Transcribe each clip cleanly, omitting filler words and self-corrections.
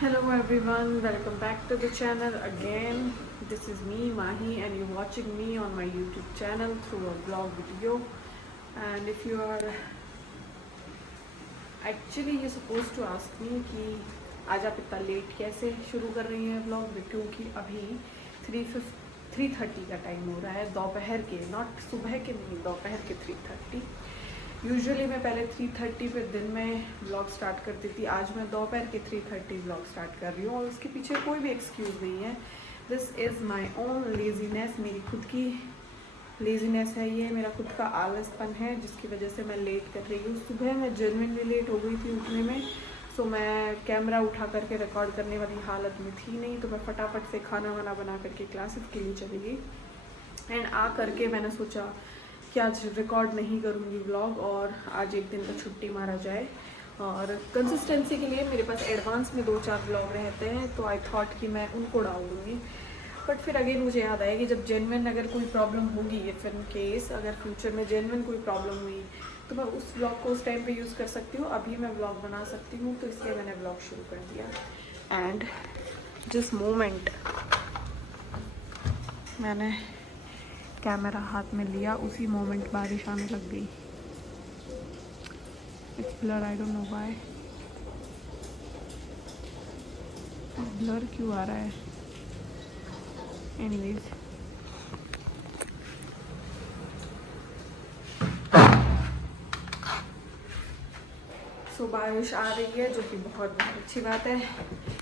Hello everyone, welcome back to the channel again. This is me Mahi and you're watching me on my YouTube channel through a vlog video. And if you are actually you're supposed to ask me कि आज आप इतना late कैसे शुरू कर रही हैं vlog, क्योंकि अभी 3:30 का टाइम हो रहा है दोपहर के, नॉट सुबह के नहीं, दोपहर के 3:30। यूजुअली मैं पहले 3:30 पे दिन में व्लॉग स्टार्ट करती थी, आज मैं दोपहर के 3:30 व्लॉग स्टार्ट कर रही हूँ और उसके पीछे कोई भी एक्सक्यूज़ नहीं है। This is my own laziness, मेरी खुद की लेजीनेस है, ये मेरा खुद का आलसपन है जिसकी वजह से मैं लेट कर रही हूँ। सुबह मैं जेन्युइनली लेट हो गई थी उठने में, सो मैं कैमरा उठा करके रिकॉर्ड करने वाली हालत में थी नहीं, तो मैं फटाफट से खाना वाना बना करके क्लासेस के लिए चली गई। एंड आ करके मैंने सोचा कि आज रिकॉर्ड नहीं करूँगी व्लॉग और आज एक दिन का छुट्टी मारा जाए। और कंसिस्टेंसी के लिए मेरे पास एडवांस में 2-4 व्लॉग रहते हैं, तो आई थॉट कि मैं उनको डाल दूँगी। बट फिर अगेन मुझे याद आया कि जब जेन्युइन अगर कोई प्रॉब्लम होगी, इफ इन केस अगर फ्यूचर में जेन्युइन कोई प्रॉब्लम हुई तो मैं उस व्लॉग को उस टाइम पे यूज़ कर सकती हूँ। अभी मैं व्लॉग बना सकती हूँ, तो इसलिए मैंने व्लॉग शुरू कर दिया। एंड जिस मोमेंट मैंने कैमरा हाथ में लिया उसी मोमेंट बारिश आने लग गई। It's blur, I don't know why blur क्यों आ रहा है। एनीवेज, सो बारिश आ रही है जो कि बहुत अच्छी बात है।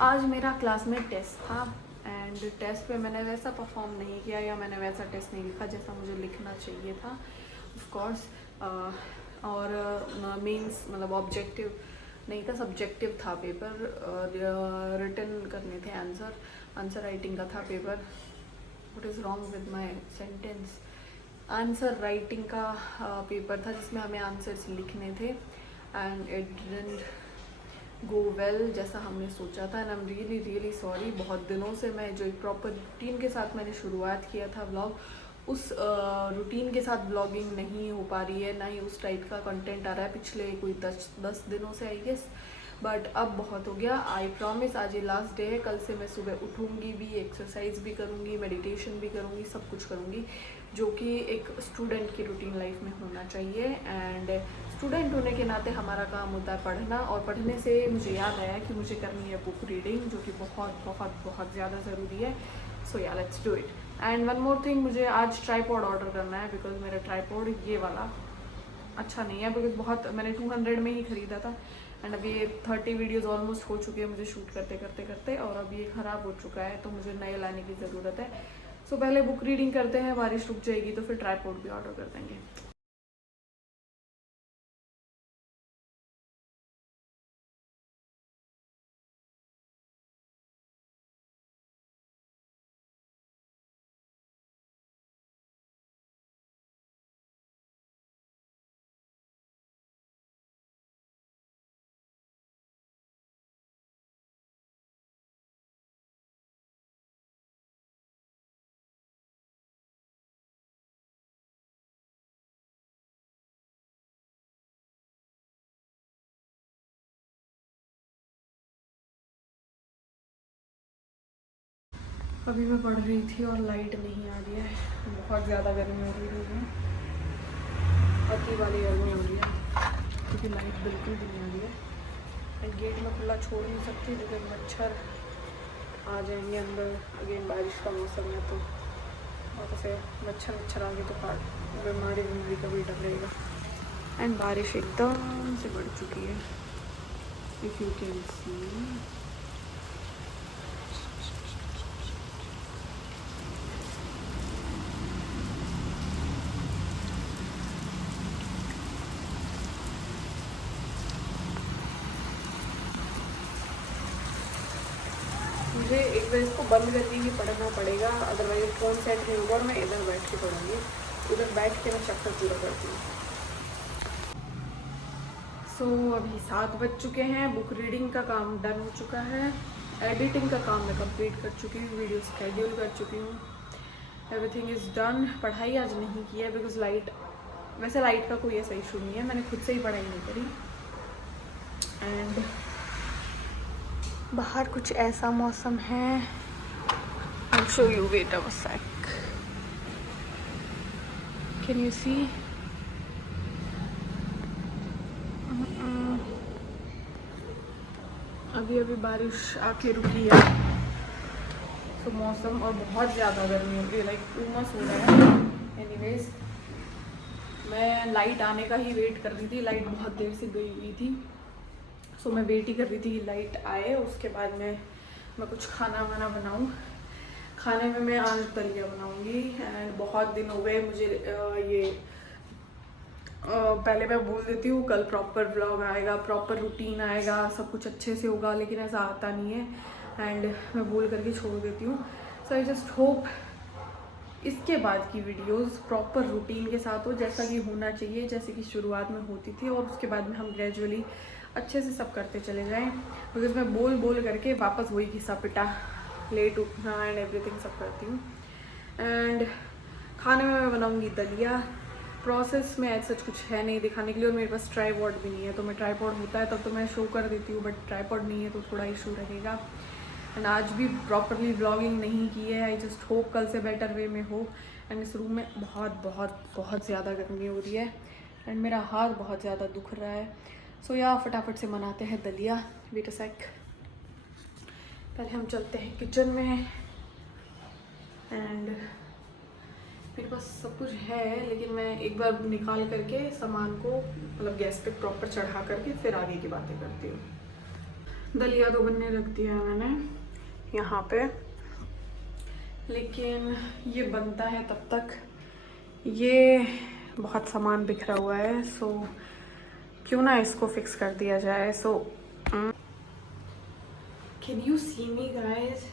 आज मेरा क्लास में टेस्ट था एंड टेस्ट पे मैंने वैसा परफॉर्म नहीं किया या मैंने वैसा टेस्ट नहीं लिखा जैसा मुझे लिखना चाहिए था, ऑफ कोर्स। और मेंस मतलब ऑब्जेक्टिव नहीं था, सब्जेक्टिव था पेपर। रिटन करने थे आंसर राइटिंग का था paper. What is wrong with my sentence. Answer writing का पेपर था जिसमें हमें आंसर्स लिखने थे and it didn't go well जैसा हमने सोचा था। And I am really really sorry. बहुत दिनों से मैं जो एक प्रॉपर रूटीन के साथ मैंने शुरुआत किया था व्लॉग, उस रूटीन के साथ ब्लॉगिंग नहीं हो पा रही है, ना ही उस टाइप का कंटेंट आ रहा है पिछले कोई 10 दिनों से, आई गेस। बट अब बहुत हो गया, आई प्रॉमिस। आज ये लास्ट डे है, कल से मैं सुबह उठूँगी भी, एक्सरसाइज भी करूँगी, मेडिटेशन भी करूँगी, सब कुछ करूँगी जो कि एक स्टूडेंट की रूटीन लाइफ में होना चाहिए। एंड स्टूडेंट होने के नाते हमारा काम होता है पढ़ना, और पढ़ने से मुझे याद आया कि मुझे करनी है बुक रीडिंग, जो कि बहुत बहुत बहुत ज़्यादा ज़रूरी है। सो या let's do it. And one more thing, मुझे आज ट्राईपॉड ऑर्डर करना है बिकॉज मेरा ट्राईपॉड ये वाला अच्छा नहीं है, बिकॉज बहुत मैंने 200 में ही ख़रीदा था एंड अभी ये 30 वीडियोज़ ऑलमोस्ट हो चुके हैं मुझे शूट करते करते करते, और अब ये ख़राब हो चुका है, तो मुझे नए लाने की ज़रूरत है। सो पहले बुक रीडिंग करते हैं, बारिश रुक जाएगी तो फिर ट्राईपॉड भी ऑर्डर कर देंगे। अभी मैं पढ़ रही थी और लाइट नहीं आ रही है, बहुत ज़्यादा गर्मी हो रही है, अति वाली गर्मी हो रही है क्योंकि लाइट बिल्कुल भी नहीं आ रही है। एंड गेट में खुला छोड़ नहीं सकती बिकॉज मच्छर आ जाएंगे अंदर। अगेन बारिश का मौसम है तो और से मच्छर आ गए तो बीमारी का भी डर रहेगा। एंड बारिश एकदम से बढ़ चुकी है, इफ़ यू कैन सी। मुझे एक बार इसको बंद करके ही पढ़ना पड़ेगा, अदरवाइज फ़ोन सेट नहीं होगा और मैं इधर बैठ के पढ़ूँगी। उधर बैठ के मैं चक्कर पूरा करती हूँ। सो अभी 7 बज चुके हैं, बुक रीडिंग का काम डन हो चुका है, एडिटिंग का काम मैं कंप्लीट कर चुकी हूँ, वीडियो स्केड्यूल कर चुकी हूँ, एवरीथिंग इज़ डन। पढ़ाई आज नहीं की है बिकॉज वैसे लाइट का कोई ऐसा इशू नहीं है, मैंने खुद से ही पढ़ाई नहीं करी। एंड बाहर कुछ ऐसा मौसम है। I'll show you, wait a sec. Can you see? अभी अभी बारिश आके रुकी है, तो मौसम और बहुत ज़्यादा गर्मी हो रही है, लाइक उमस हो रहा है। एनीवेज, मैं लाइट आने का ही वेट कर रही थी। लाइट बहुत देर से गई हुई थी, सो मैं वेट ही कर रही थी कि लाइट आए, उसके बाद मैं कुछ खाना वाना बनाऊँ। खाने में मैं आज दलिया बनाऊँगी। एंड बहुत दिन हो गए मुझे पहले मैं बोल देती हूँ कल प्रॉपर व्लॉग आएगा, प्रॉपर रूटीन आएगा, सब कुछ अच्छे से होगा, लेकिन ऐसा आता नहीं है एंड मैं बोल करके छोड़ देती हूँ। सो आई जस्ट होप इसके बाद की वीडियोस प्रॉपर रूटीन के साथ हो, जैसा कि होना चाहिए, जैसे कि शुरुआत में होती थी, और उसके बाद में हम ग्रेजुअली अच्छे से सब करते चले जाएँ। बिकॉज मैं बोल बोल करके वापस वही घिसा पिटा, लेट उठना एंड एवरीथिंग सब करती हूँ। एंड खाने में मैं बनाऊँगी दलिया। प्रोसेस में ऐसा कुछ है नहीं दिखाने के लिए, और मेरे पास ट्राईपॉड भी नहीं है। तो मैं ट्राईपॉड होता है तब तो मैं शो कर देती हूँ, बट ट्राईपॉड नहीं है तो थोड़ा इशू रहेगा। एंड आज भी प्रॉपरली व्लॉगिंग नहीं की है। आई जस्ट होप कल से बेटर वे में हो। एंड इस रूम में बहुत बहुत बहुत ज़्यादा गर्मी हो रही है एंड मेरा हाथ बहुत ज़्यादा दुख रहा है। सो या फटाफट से बनाते हैं दलिया। वेट अ सेक, पहले हम चलते हैं किचन में। एंड मेरे पास सब कुछ है, लेकिन मैं एक बार निकाल करके सामान को मतलब गैस पे प्रॉपर चढ़ा करके फिर आगे की बातें करती हूँ। दलिया तो बनने रख दिया है मैंने यहाँ पे, लेकिन ये बनता है तब तक ये बहुत सामान बिखरा हुआ है। सो क्यों ना इसको फिक्स कर दिया जाए। So can you see me guys?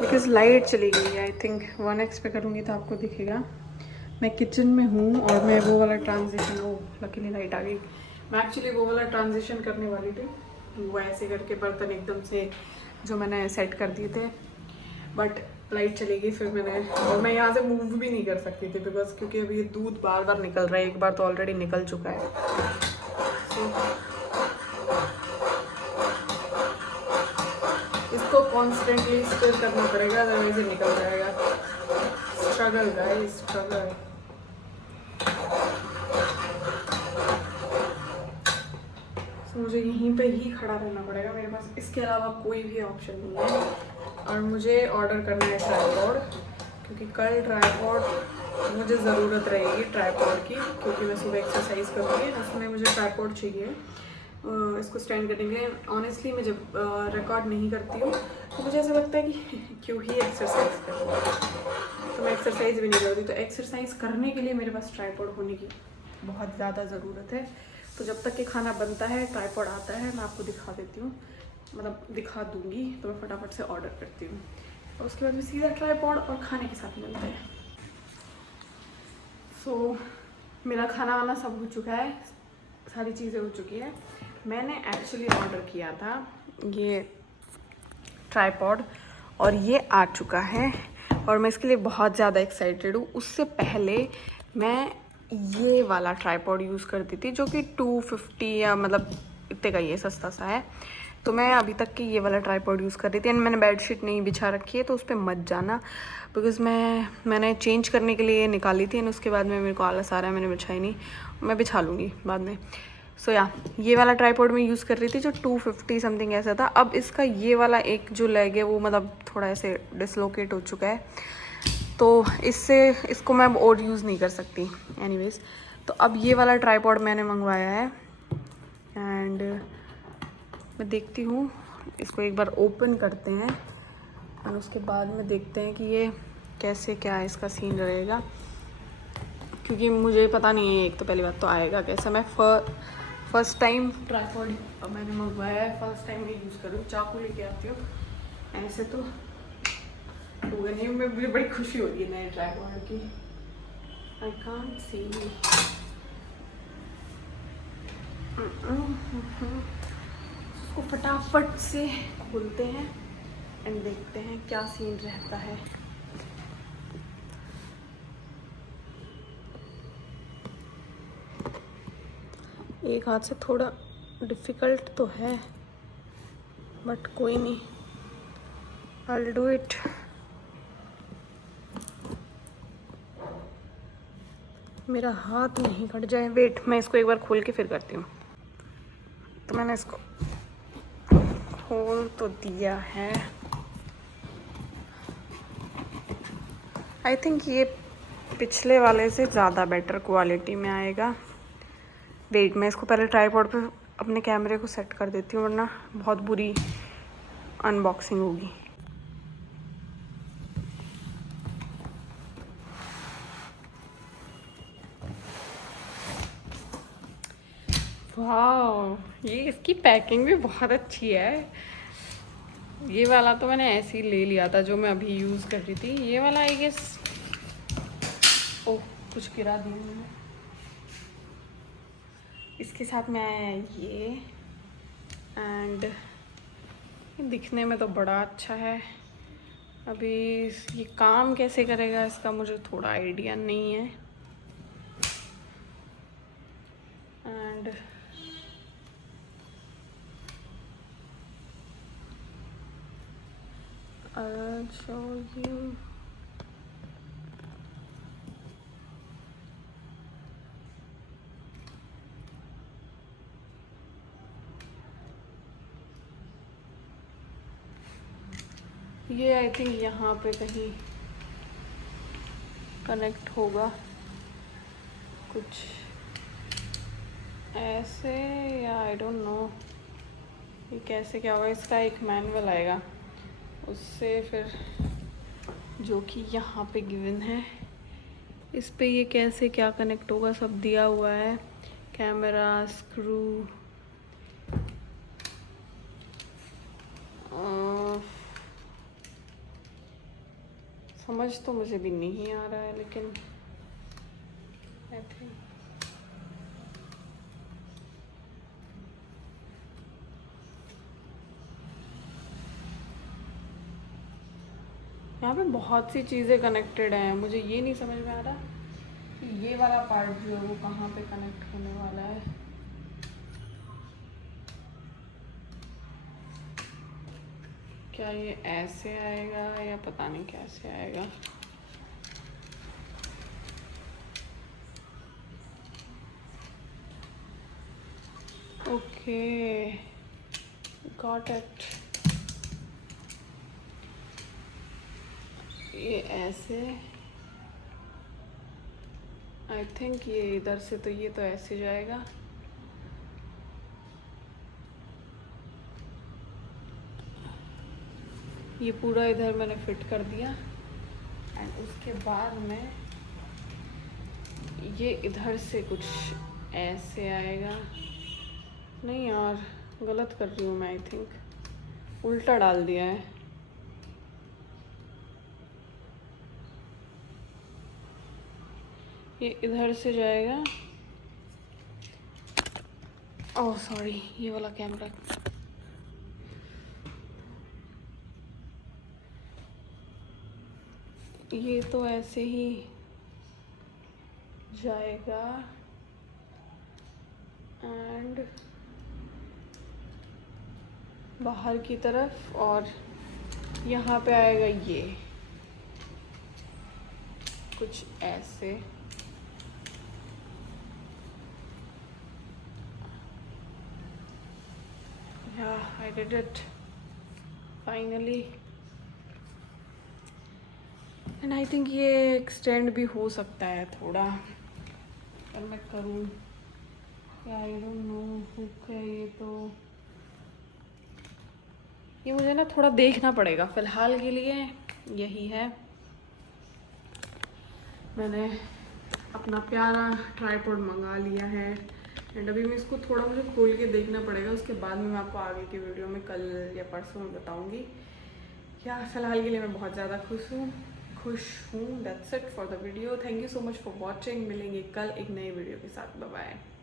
Because light चली गई है। आई थिंक 1x पे करूँगी तो आपको दिखेगा। मैं किचन में हूँ और मैं वो वाला ट्रांजिशन, वो लकीली लाइट आ गई। मैं एक्चुअली वो वाला ट्रांजिशन करने वाली थी, वो ऐसे करके बर्तन एकदम से जो मैंने सेट कर दिए थे, बट लाइट चली गई। फिर और मैं यहाँ से मूव भी नहीं कर सकती थी बिकॉज क्योंकि अभी ये दूध बार बार निकल रहा है। एक बार तो ऑलरेडी निकल चुका है। इसको कॉन्स्टेंटली स्टिर करना पड़ेगा, अदरवाइज ये निकल जाएगा। Struggle guys, struggle. मुझे यहीं पे ही खड़ा रहना पड़ेगा, मेरे पास इसके अलावा कोई भी ऑप्शन नहीं है। और मुझे ऑर्डर करना है ट्राईपॉड, क्योंकि कल ट्राईपॉड मुझे ज़रूरत रहेगी ट्राईपॉड की, क्योंकि मैं सुबह एक्सरसाइज करूँगी, उसमें मुझे ट्राईपॉड चाहिए इसको स्टैंड करने के लिए। ऑनेस्टली मैं जब रिकॉर्ड नहीं करती हूँ तो मुझे ऐसा लगता है कि क्यों ही एक्सरसाइज करूँ, तो मैं एक्सरसाइज भी नहीं करती। तो एक्सरसाइज करने के लिए मेरे पास ट्राईपॉड होने की बहुत ज़्यादा ज़रूरत है। तो जब तक कि खाना बनता है, ट्राईपॉड आता है, मैं आपको दिखा देती हूँ, मतलब दिखा दूँगी। तो मैं फटाफट से ऑर्डर करती हूँ और उसके बाद में सीधा ट्राईपॉड और खाने के साथ मिलते हैं। सो मेरा खाना वाना सब हो चुका है, सारी चीज़ें हो चुकी है। मैंने एक्चुअली ऑर्डर किया था ये ट्राईपॉड और ये आ चुका है और मैं इसके लिए बहुत ज़्यादा एक्साइटेड हूँ। उससे पहले मैं ये वाला ट्राईपॉड यूज़ करती थी जो कि 250 या मतलब इतने का ही है, सस्ता सा है। तो मैं अभी तक की ये वाला ट्राईपॉड यूज़ कर रही थी एंड मैंने बेडशीट नहीं बिछा रखी है, तो उस पर मत जाना बिकॉज़ मैंने चेंज करने के लिए निकाली थी एंड उसके बाद में मेरे को आलस आ रहा है, मैंने बिछाई नहीं, मैं बिछा लूँगी बाद में। सो या ये वाला ट्राईपॉड मैं यूज़ कर रही थी जो 250 समथिंग ऐसा था। अब इसका ये वाला एक जो लेग है वो मतलब थोड़ा ऐसे डिसलोकेट हो चुका है, तो इसको मैं अब और यूज़ नहीं कर सकती। एनीवेज, तो अब ये वाला ट्राईपॉड मैंने मंगवाया है एंड मैं देखती हूँ, इसको एक बार ओपन करते हैं और उसके बाद में देखते हैं कि ये कैसे, क्या इसका सीन रहेगा, क्योंकि मुझे पता नहीं है। एक तो पहली बात तो आएगा कैसा। मैं फर्स्ट टाइम ट्राईपॉड मैंने मंगवाया है, फर्स्ट टाइम मैं यूज़ करूँ। चाकू लेके आती हूँ, ऐसे तो होगा नहीं। मुझे बड़ी खुशी हो रही है नए ट्राईपॉड की। I can't see. उसको फटाफट से खोलते हैं एंड देखते हैं क्या सीन रहता है। एक हाथ से थोड़ा डिफ़िकल्ट तो है बट कोई नहीं, I'll do it. मेरा हाथ नहीं कट जाए। वेट, मैं इसको एक बार खोल के फिर करती हूँ। तो मैंने इसको खोल तो दिया है। आई थिंक ये पिछले वाले से ज़्यादा बेटर क्वालिटी में आएगा। वेट, मैं इसको पहले ट्राइपॉड पे अपने कैमरे को सेट कर देती हूँ, वरना बहुत बुरी अनबॉक्सिंग होगी। वाह, ये इसकी पैकिंग भी बहुत अच्छी है। ये वाला तो मैंने ऐसे ही ले लिया था जो मैं अभी यूज़ कर रही थी। ये वाला आई गेस, ओह कुछ गिरा दिया मैंने। इसके साथ में आया है ये, एंड दिखने में तो बड़ा अच्छा है। अभी ये काम कैसे करेगा इसका मुझे थोड़ा आइडिया नहीं है। And I'll show you. ये आई थिंक यहाँ पे कहीं कनेक्ट होगा, कुछ ऐसे, या आई डोंट नो ये कैसे क्या होगा। इसका एक मैनुअल आएगा, उससे फिर जो कि यहाँ पे गिवन है, इस पे ये कैसे क्या कनेक्ट होगा सब दिया हुआ है। कैमरा, स्क्रू, समझ तो मुझे भी नहीं आ रहा है, लेकिन आई थिंक यहाँ पे बहुत सी चीज़ें कनेक्टेड हैं। मुझे ये नहीं समझ में आ रहा कि ये वाला पार्ट जो है वो कहाँ पे कनेक्ट होने वाला है। क्या ये ऐसे आएगा या पता नहीं कैसे आएगा। Okay, got it. ये ऐसे, आई थिंक ये इधर से, तो ये तो ऐसे जाएगा। ये पूरा इधर मैंने फिट कर दिया, एंड उसके बाद में ये इधर से कुछ ऐसे आएगा। नहीं यार, गलत कर रही हूँ मैं, आई थिंक उल्टा डाल दिया है। ये इधर से जाएगा। ओह सॉरी, ये वाला कैमरा। ये तो ऐसे ही जाएगा, एंड बाहर की तरफ, और यहाँ पे आएगा ये कुछ ऐसे। Yeah, I did it finally. And I think ये एक्सटेंड भी हो सकता है थोड़ा, पर मैं करूँ या आई डोंट नो। हुक है ये, तो ये मुझे ना थोड़ा देखना पड़ेगा। फ़िलहाल के लिए यही है। मैंने अपना प्यारा ट्राइपॉड मंगा लिया है, एंड अभी मैं इसको थोड़ा मुझे खोल के देखना पड़ेगा। उसके बाद में मैं आपको आगे की वीडियो में कल या परसों में बताऊँगी। या फ़िलहाल के लिए मैं बहुत ज़्यादा खुश हूँ। That's it for the video. Thank you so much for watching. मिलेंगे कल एक नई वीडियो के साथ। Bye bye.